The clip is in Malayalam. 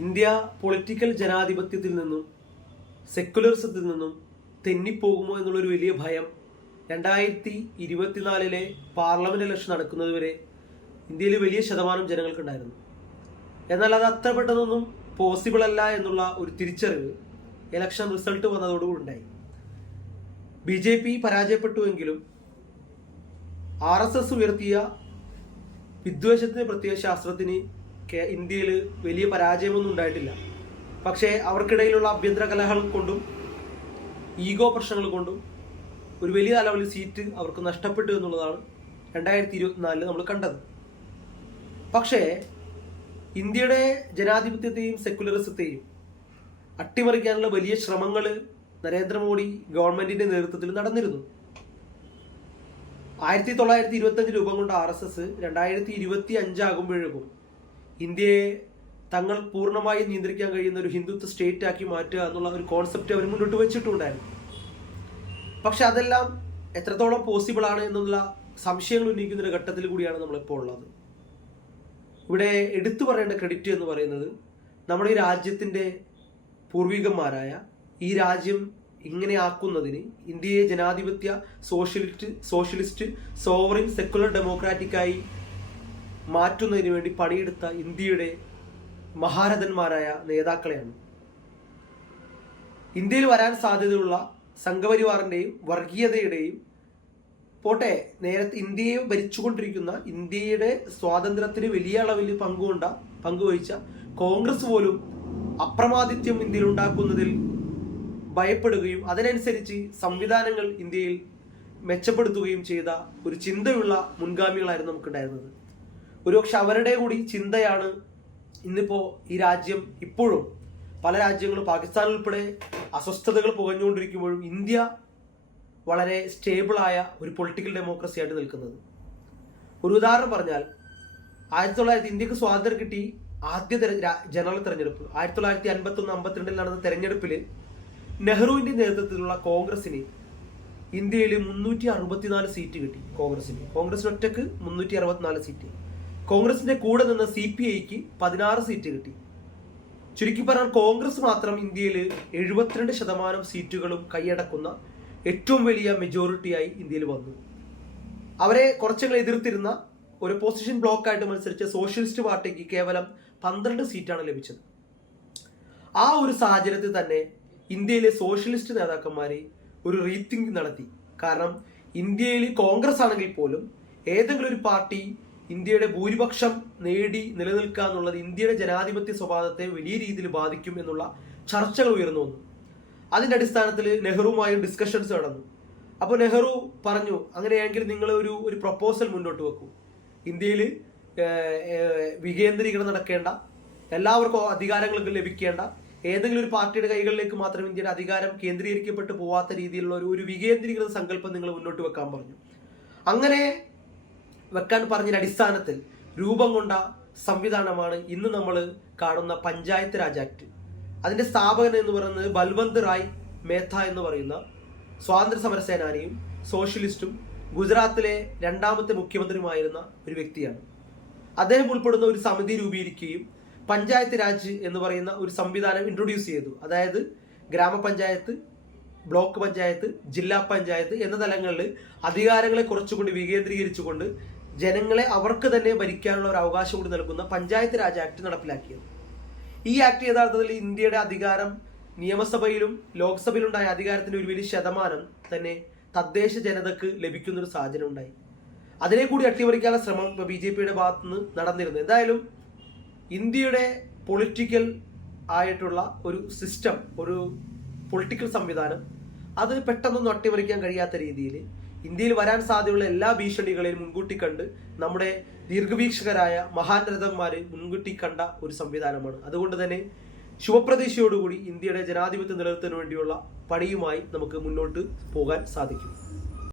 ഇന്ത്യ പൊളിറ്റിക്കൽ ജനാധിപത്യത്തിൽ നിന്നും സെക്കുലറിസത്തിൽ നിന്നും തെന്നിപ്പോകുമോ എന്നുള്ളൊരു വലിയ ഭയം 2024 പാർലമെന്റ് ഇലക്ഷൻ നടക്കുന്നതുവരെ ഇന്ത്യയിൽ വലിയ ശതമാനം ജനങ്ങൾക്കുണ്ടായിരുന്നു. എന്നാൽ അത് അത്ര പെട്ടെന്നൊന്നും പോസിബിൾ അല്ല എന്നുള്ള ഒരു തിരിച്ചറിവ് ഇലക്ഷൻ റിസൾട്ട് വന്നതോടുകൂടി ഉണ്ടായി. BJP പരാജയപ്പെട്ടുവെങ്കിലും RSS ഉയർത്തിയ വിദ്വേഷത്തിന് പ്രത്യയശാസ്ത്രത്തിന് ഇന്ത്യയിൽ വലിയ പരാജയമൊന്നും ഉണ്ടായിട്ടില്ല. പക്ഷേ അവർക്കിടയിലുള്ള ആഭ്യന്തര കലഹങ്ങൾ കൊണ്ടും ഈഗോ പ്രശ്നങ്ങൾ കൊണ്ടും ഒരു വലിയ ലെവലിൽ സീറ്റ് അവർക്ക് നഷ്ടപ്പെട്ടു എന്നുള്ളതാണ് 2024 നമ്മൾ കണ്ടത്. പക്ഷേ ഇന്ത്യയുടെ ജനാധിപത്യത്തെയും സെക്കുലറിസത്തെയും അട്ടിമറിക്കാനുള്ള വലിയ ശ്രമങ്ങൾ നരേന്ദ്രമോദി ഗവൺമെന്റിന്റെ നേതൃത്വത്തിൽ നടന്നിരുന്നു. 1925 രൂപം കൊണ്ട് RSS 2025 ആകുമ്പോഴേക്കും ഇന്ത്യയെ തങ്ങൾ പൂർണ്ണമായി നിയന്ത്രിക്കാൻ കഴിയുന്ന ഒരു ഹിന്ദുത്വ സ്റ്റേറ്റ് ആക്കി മാറ്റുക എന്നുള്ള ഒരു കോൺസെപ്റ്റ് അവർ മുന്നോട്ട് വെച്ചിട്ടുണ്ടായിരുന്നു. പക്ഷെ അതെല്ലാം എത്രത്തോളം പോസിബിൾ ആണ് എന്നുള്ള സംശയങ്ങൾ ഉന്നയിക്കുന്ന ഒരു ഘട്ടത്തിൽ കൂടിയാണ് നമ്മളിപ്പോൾ ഉള്ളത്. ഇവിടെ എടുത്തു പറയേണ്ട ക്രെഡിറ്റ് എന്ന് പറയുന്നത് നമ്മുടെ ഈ രാജ്യത്തിൻ്റെ പൂർവികന്മാരായ ഈ രാജ്യം ഇങ്ങനെ ആക്കുന്നതിന് ഇന്ത്യയെ ജനാധിപത്യ സോഷ്യലിസ്റ്റ് സോവറിൻ സെക്കുലർ ഡെമോക്രാറ്റിക്കായി മാറ്റുന്നതിന് വേണ്ടി പണിയെടുത്ത ഇന്ത്യയുടെ മഹാരഥന്മാരായ നേതാക്കളെയാണ്. ഇന്ത്യയിൽ വരാൻ സാധ്യതയുള്ള സംഘപരിവാറിൻ്റെയും വർഗീയതയുടെയും പോട്ടെ, നേരത്തെ ഇന്ത്യയെ ഭരിച്ചുകൊണ്ടിരിക്കുന്ന ഇന്ത്യയുടെ സ്വാതന്ത്ര്യത്തിന് വലിയ അളവിൽ പങ്കുവഹിച്ച കോൺഗ്രസ് പോലും അപ്രമാദിത്യം ഇന്ത്യയിൽ ഉണ്ടാക്കുന്നതിൽ ഭയപ്പെടുകയും അതിനനുസരിച്ച് സംവിധാനങ്ങൾ ഇന്ത്യയിൽ മെച്ചപ്പെടുത്തുകയും ചെയ്ത ഒരു ചിന്തയുള്ള മുൻഗാമികളായിരുന്നു നമുക്കുണ്ടായിരുന്നത്. ഒരുപക്ഷെ അവരുടെ കൂടി ചിന്തയാണ് ഇന്നിപ്പോൾ ഈ രാജ്യം ഇപ്പോഴും പല രാജ്യങ്ങളും പാകിസ്ഥാൻ ഉൾപ്പെടെ അസ്വസ്ഥതകൾ പുകഞ്ഞുകൊണ്ടിരിക്കുമ്പോഴും ഇന്ത്യ വളരെ സ്റ്റേബിളായ ഒരു പൊളിറ്റിക്കൽ ഡെമോക്രസി ആയിട്ട് നിൽക്കുന്നത്. ഒരു ഉദാഹരണം പറഞ്ഞാൽ 1900 ഇന്ത്യക്ക് സ്വാതന്ത്ര്യം കിട്ടി ആദ്യ ജനറൽ തെരഞ്ഞെടുപ്പ് 1951-52 നടന്ന തെരഞ്ഞെടുപ്പിൽ നെഹ്റുവിന്റെ നേതൃത്വത്തിലുള്ള കോൺഗ്രസിന് ഇന്ത്യയിൽ 364 സീറ്റ് കിട്ടി. കോൺഗ്രസിന് ഒറ്റക്ക് 364 സീറ്റ്. കോൺഗ്രസിന്റെ കൂടെ നിന്ന് CPIക്ക് 16 സീറ്റ് കിട്ടി. ചുരുക്കി പറഞ്ഞാൽ കോൺഗ്രസ് മാത്രം ഇന്ത്യയിൽ 72% സീറ്റുകളും കൈയടക്കുന്ന ഏറ്റവും വലിയ മെജോറിറ്റിയായി ഇന്ത്യയിൽ വന്നു. അവരെ കുറച്ചെങ്കിൽ എതിർത്തിരുന്ന ഒരു പൊസിഷൻ ബ്ലോക്കായിട്ട് മത്സരിച്ച സോഷ്യലിസ്റ്റ് പാർട്ടിക്ക് കേവലം 12 സീറ്റാണ് ലഭിച്ചത്. ആ ഒരു സാഹചര്യത്തിൽ തന്നെ ഇന്ത്യയിലെ സോഷ്യലിസ്റ്റ് നേതാക്കന്മാർ ഒരു റീതിങ്ക് നടത്തി. കാരണം ഇന്ത്യയിൽ കോൺഗ്രസ് ആണെങ്കിൽ പോലും ഏതെങ്കിലും ഒരു പാർട്ടി ഇന്ത്യയുടെ ഭൂരിപക്ഷം നേടി നിലനിൽക്കുക എന്നുള്ളത് ഇന്ത്യയുടെ ജനാധിപത്യ സ്വഭാവത്തെ വലിയ രീതിയിൽ ബാധിക്കും എന്നുള്ള ചർച്ചകൾ ഉയർന്നു വന്നു. അതിന്റെ അടിസ്ഥാനത്തിൽ നെഹ്റുവുമായും ഡിസ്കഷൻസ് നടന്നു. അപ്പോൾ നെഹ്റു പറഞ്ഞു, അങ്ങനെയാണെങ്കിൽ നിങ്ങൾ ഒരു പ്രപ്പോസൽ മുന്നോട്ട് വെക്കൂ. ഇന്ത്യയിൽ വികേന്ദ്രീകരണം നടക്കേണ്ട, എല്ലാവർക്കും അധികാരങ്ങൾക്ക് ലഭിക്കേണ്ട, ഏതെങ്കിലും ഒരു പാർട്ടിയുടെ കൈകളിലേക്ക് മാത്രം ഇന്ത്യയുടെ അധികാരം കേന്ദ്രീകരിക്കപ്പെട്ടു പോവാത്ത രീതിയിലുള്ള ഒരു വികേന്ദ്രീകൃത സങ്കല്പം നിങ്ങൾ മുന്നോട്ട് വെക്കാൻ പറഞ്ഞു. അങ്ങനെ വെക്കാൻ പറഞ്ഞതിന്റെ അടിസ്ഥാനത്തിൽ രൂപം കൊണ്ട സംവിധാനമാണ് ഇന്ന് നമ്മൾ കാണുന്ന പഞ്ചായത്ത് രാജ് ആക്ട്. അതിന്റെ സ്ഥാപകൻ എന്ന് പറയുന്നത് ബൽവന്ത് റായ് മേത്ത എന്ന് പറയുന്ന സ്വാതന്ത്ര്യ സമര സേനാനിയും സോഷ്യലിസ്റ്റും ഗുജറാത്തിലെ 2ാമത്തെ മുഖ്യമന്ത്രിയുമായിരുന്ന ഒരു വ്യക്തിയാണ്. അദ്ദേഹം ഉൾപ്പെടുന്ന ഒരു സമിതി രൂപീകരിക്കുകയും പഞ്ചായത്ത് രാജ് എന്ന് പറയുന്ന ഒരു സംവിധാനം ഇൻട്രൊഡ്യൂസ് ചെയ്തു. അതായത് ഗ്രാമപഞ്ചായത്ത്, ബ്ലോക്ക് പഞ്ചായത്ത്, ജില്ലാ പഞ്ചായത്ത് എന്ന തലങ്ങളിൽ അധികാരങ്ങളെ കുറച്ചുകൊണ്ട് വികേന്ദ്രീകരിച്ചുകൊണ്ട് ജനങ്ങളെ അവർക്ക് തന്നെ ഭരിക്കാനുള്ള ഒരു അവകാശം കൂടി നൽകുന്ന പഞ്ചായത്ത് രാജ് ആക്ട് നടപ്പിലാക്കിയത്. ഈ ആക്ട് യഥാർത്ഥത്തിൽ ഇന്ത്യയുടെ അധികാരം നിയമസഭയിലും ലോക്സഭയിലുണ്ടായ അധികാരത്തിന്റെ ഒരു വലിയ ശതമാനം തന്നെ തദ്ദേശ ജനതക്ക് ലഭിക്കുന്ന ഒരു സാഹചര്യം ഉണ്ടായി. അതിനെ കൂടി അട്ടിമറിക്കാനുള്ള ശ്രമം BJPയുടെ ഭാഗത്തു നിന്ന് നടന്നിരുന്നു. എന്തായാലും ഇന്ത്യയുടെ പൊളിറ്റിക്കൽ ആയിട്ടുള്ള ഒരു സിസ്റ്റം, ഒരു പൊളിറ്റിക്കൽ സംവിധാനം അത് പെട്ടെന്നൊന്നും അട്ടിമറിക്കാൻ കഴിയാത്ത രീതിയിൽ ഇന്ത്യയിൽ വരാൻ സാധ്യതയുള്ള എല്ലാ ഭീഷണികളെയും മുൻകൂട്ടി കണ്ട് നമ്മുടെ ദീർഘവീക്ഷകരായ മഹാരഥന്മാർ മുൻകൂട്ടി കണ്ട ഒരു സംവിധാനമാണ്. അതുകൊണ്ട് തന്നെ ശുഭപ്രതീക്ഷയോടുകൂടി ഇന്ത്യയുടെ ജനാധിപത്യ നിലനിർത്തുന്നതിന് വേണ്ടിയുള്ള പണിയുമായി നമുക്ക് മുന്നോട്ട് പോകാൻ സാധിക്കും.